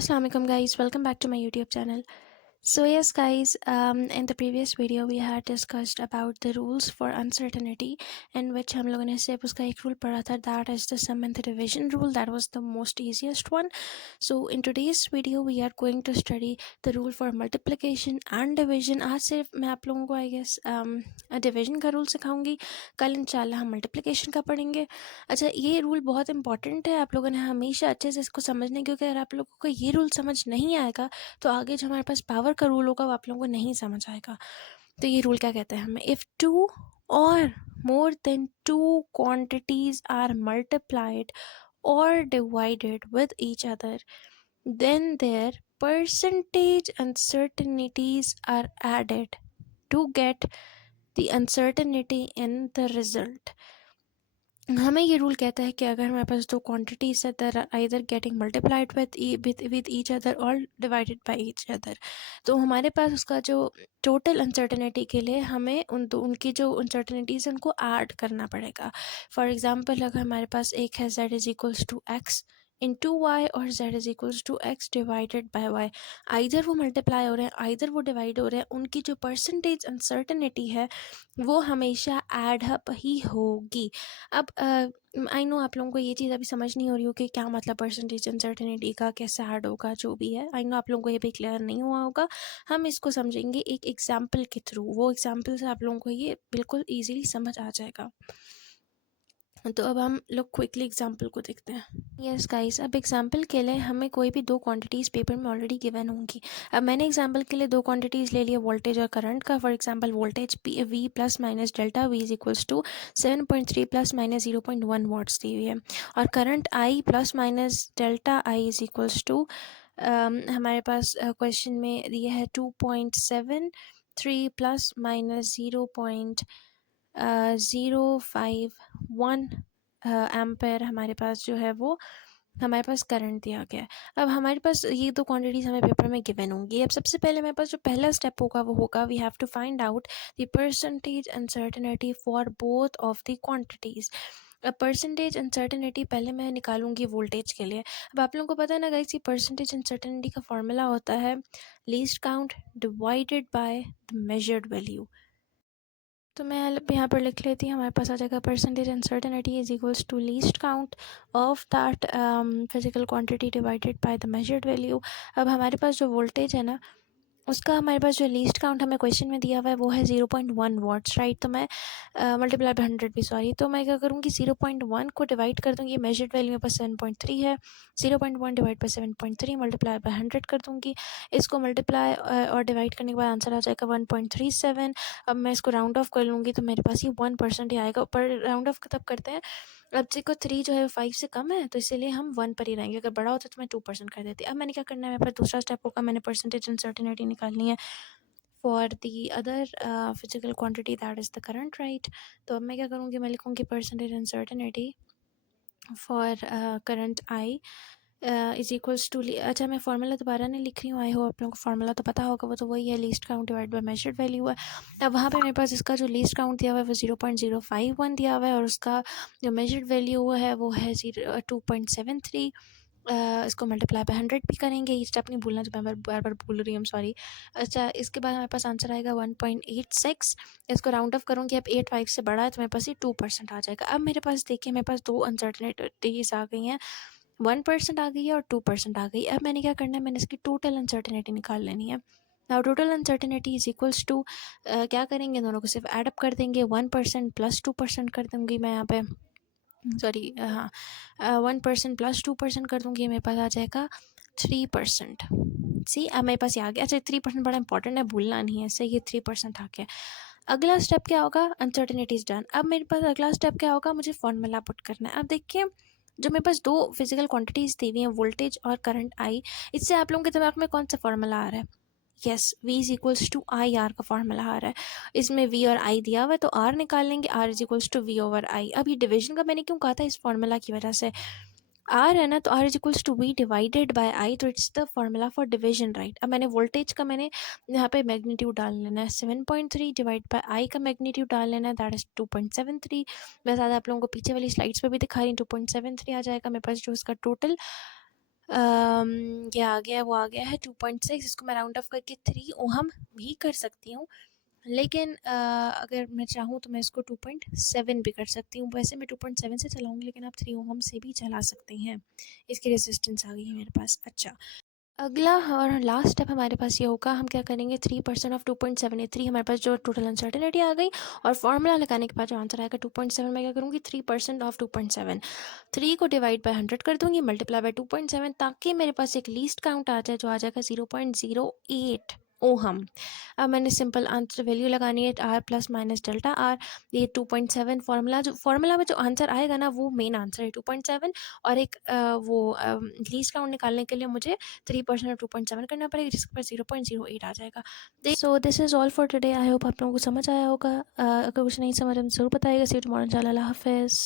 Assalamu alaikum guys, welcome back to my YouTube channel. So yes guys, in the previous video we had discussed about the rules for uncertainty, in which हम लोगों ने सिर्फ उसका एक rule पढ़ा था, that is the sum and the division rule. That was the most easiest one. So in today's video we are going to study the rule for multiplication and division. आज सिर्फ मैं आप लोगों को I guess division का rule सिखाऊंगी, कल इंशाल्लाह हम multiplication का पढ़ेंगे. अच्छा, ये रूल बहुत इंपॉर्टेंट है, आप लोगों ने हमेशा अच्छे से इसको समझने, क्योंकि अगर आप लोगों को ये रूल समझ नहीं आएगा तो आगे जो हमारे पास पावर का रूल होगा वो आप लोगों को नहीं समझ आएगा. तो ये रूल क्या कहते हैं हमें, इफ़ टू और more than two quantities are multiplied और divided with each other, then their percentage uncertainties are added to get the uncertainty in the result. हमें ये रूल कहता है कि अगर हमारे पास दो क्वांटिटीज है, there either getting multiplied with each other और डिवाइडेड बाय ईच अदर, तो हमारे पास उसका जो टोटल अनसर्टेनिटी के लिए हमें उनकी जो अनसर्टेनिटीज है उनको ऐड करना पड़ेगा. फॉर एग्जांपल, अगर हमारे पास एक है z is equals to x into Y और z is equals to x divided by y, either वो मल्टीप्लाई हो रहे हैं आइदर वो डिवाइड हो रहे हैं, उनकी जो परसेंटेज अनसर्टेनिटी है वो हमेशा ऐड अप ही होगी. अब आई नो आप लोगों को ये चीज़ अभी समझ नहीं हो रही हो कि क्या मतलब परसेंटेज अनसर्टेनिटी का, कैसे ऐड होगा, जो भी है. आई नो आप लोगों को ये भी क्लियर नहीं हुआ होगा. हम इसको समझेंगे एक एग्जाम्पल के थ्रू. वो एग्जाम्पल से आप लोगों को ये बिल्कुल ईजीली समझ आ जाएगा. तो अब हम लोग क्विकली एग्जाम्पल को देखते हैं. यस गाइस, अब एग्जाम्पल के लिए हमें कोई भी दो क्वांटिटीज़ पेपर में ऑलरेडी गिवन होंगी. अब मैंने एग्जाम्पल के लिए दो क्वांटिटीज़ ले लिया वोल्टेज और करंट का. For example voltage V plus minus delta V is equals to 7.3 plus minus 0.1 watts दी हुई है, और current I plus minus delta I is equals to हमारे पास क्वेश्चन में दिया है 2.73 प्लस माइनस 0.051 एम्पेयर हमारे पास जो है वो हमारे पास करंट दिया गया है. अब हमारे पास ये दो क्वांटिटीज़ हमें पेपर में गिवन होंगी. अब सबसे पहले हमारे पास जो पहला स्टेप होगा वो होगा we have to find out the percentage uncertainty for both of the quantities. अब परसेंटेज अनसर्टेनिटी पहले मैं निकालूंगी वोल्टेज के लिए. अब आप लोगों को पता है ना गाइस, ये परसेंटेज अनसर्टेनिटी का फॉर्मूला होता है least count divided by the measured value. तो मैं यहाँ पर लिख लेती हूँ, हमारे पास आ जाएगा percentage uncertainty is equals to least count of that physical quantity divided by the measured value. अब हमारे पास जो वोल्टेज है ना, उसका हमारे पास जो लीस्ट काउंट हमें क्वेश्चन में दिया हुआ है वो है 0.1 वाट्स, राइट. तो मैं मल्टीप्लाई बाय 100 भी, सॉरी, तो मैं क्या करूँगी 0.1 को डिवाइड कर दूँगी. मेजर्ड वैल्यू मेरे पास 7.3 है, 0.1 डिवाइड बाय 7.3 मल्टीप्लाई बाय 100 कर दूँगी. इसको मल्टीप्लाई और डिवाइड करने के बाद आंसर आ जाएगा 1.37. अब मैं इसको राउंड ऑफ कर लूँगी तो मेरे पास ये 1% ही आएगा. पर राउंड ऑफ तब करते हैं अब देखो 3 जो है 5 से कम है, तो इसीलिए हम 1 पर ही रहेंगे. अगर बड़ा होता तो मैं 2% कर देती. अब मैंने क्या करना है, मेरे पास दूसरा स्टेप होगा, मैंने परसेंटेज अनसर्टेनिटी निकालनी है for the other physical quantity that is the current, right. तो अब मैं क्या करूँगी, मैं लिखूँगी percentage uncertainty for current I is equals to. अच्छा, मैं फार्मूला दोबारा नहीं लिख रही हूँ, आई होप आप लोगों को फार्मूला तो पता होगा, वो तो वही है least count divide by measured value है. अब वहाँ पे मेरे पास इसका जो लीस्ट काउंट दिया हुआ है वो 0.051 दिया हुआ है, और उसका जो मेजर्ड वैल्यू है वो है 2.73. इसको मल्टीप्लाई बाय 100 भी करेंगे. ये स्टेप नहीं भूलना जो मैं बार बार भूल रही हूँ, सॉरी. अच्छा, इसके बाद हमारे पास आंसर आएगा 1.86. इसको राउंड ऑफ करूँगी, अब 8 5 से बड़ा है तो मेरे पास ये 2% आ जाएगा. अब मेरे पास देखिए, मेरे पास दो अनसर्टेनिटीज आ गई हैं, 1% आ गई है और 2% आ गई. अब मैंने क्या करना है, मैंने इसकी टोटल अनसर्टेनिटी निकाल लेनी है. Now total uncertainty is equals to क्या करेंगे, दोनों को सिर्फ एडअप कर देंगे. 1% प्लस 2% कर दूँगी मैं यहाँ पे, सॉरी, हाँ, 1% प्लस 2% कर दूँगी, मेरे पास आ जाएगा 3%. सी, अब मेरे पास ये आ गया. अच्छा, 3% बड़ा इंपॉर्टेंट है, भूलना नहीं है, इससे ये 3% आ गया. अगला स्टेप क्या होगा, अनसर्टेनिटी इज डन. अब मेरे पास अगला स्टेप क्या होगा, मुझे फॉर्मूला पुट करना है. अब देखिए, जो मेरे पास दो फिजिकल क्वांटिटीज़ दी हुई हैं वोल्टेज और करंट आई, इससे आप लोगों के दिमाग में कौन सा फॉर्मूला आ रहा है, yes, V is equals to I R का फॉर्मूला आ रहा है. इसमें V और I दिया हुआ है तो R निकाल लेंगे, R is equals to V over I. अब ये डिवीजन का मैंने क्यों कहा था, इस फॉर्मूला की वजह से. R है ना, तो R is equals to V divided by I, तो it's the formula for division, right. अब मैंने वोल्टेज का मैंने यहाँ पे मैग्नीट्यूड डाल लेना है, 7.3 डिवाइड बाय I का मैग्नीट्यूड डाल लेना है, दैट इज 2.73. मैं ज़्यादा आप लोगों को पीछे वाली स्लाइड्स पे भी दिखा रही हूँ, 2.73 आ जाएगा मेरे पास जो इसका टोटल ये आ गया, वो आ गया है 2.6, इसको मैं राउंड ऑफ करके 3 ओहम भी कर सकती हूँ, लेकिन अगर मैं चाहूँ तो मैं इसको 2.7 भी कर सकती हूँ। वैसे मैं 2.7 से चलाऊँगी, लेकिन आप 3 ओहम से भी चला सकती हैं। इसकी रेजिस्टेंस आ गई है मेरे पास। अच्छा, अगला और लास्ट स्टेप हमारे पास ये होगा, हम क्या करेंगे, 3% ऑफ 2.73, हमारे पास जो टोटल अनसर्टेनिटी आ गई, और फॉर्मूला लगाने के बाद जो आंसर आएगा 2.7, मैं क्या करूँगी, 3% ऑफ 2.7, 3 को डिवाइड बाय 100 कर दूँगी, मल्टीप्लाई बाय 2.7, ताकि मेरे पास एक लीस्ट काउंट आ जाए जो आ जाएगा 0.08 ओहम। अब मैंने सिंपल आंसर वैल्यू लगानी है, R plus minus delta R, ये 2.7 फॉर्मूला में जो आंसर आएगा ना, वो मेन आंसर है 2.7, और एक लीस्ट काउंट निकालने के लिए मुझे 3% और 2.7 करना पड़ेगा, जिसके पास 0.08 आ जाएगा। So this is all for today. I hope आप लोगों को समझ आया होगा। अगर कुछ नहीं समझ, हम ज़रूर बताइएगा। सी यू टुमारो इंशाल्लाह। अल्लाह हाफ़िज़।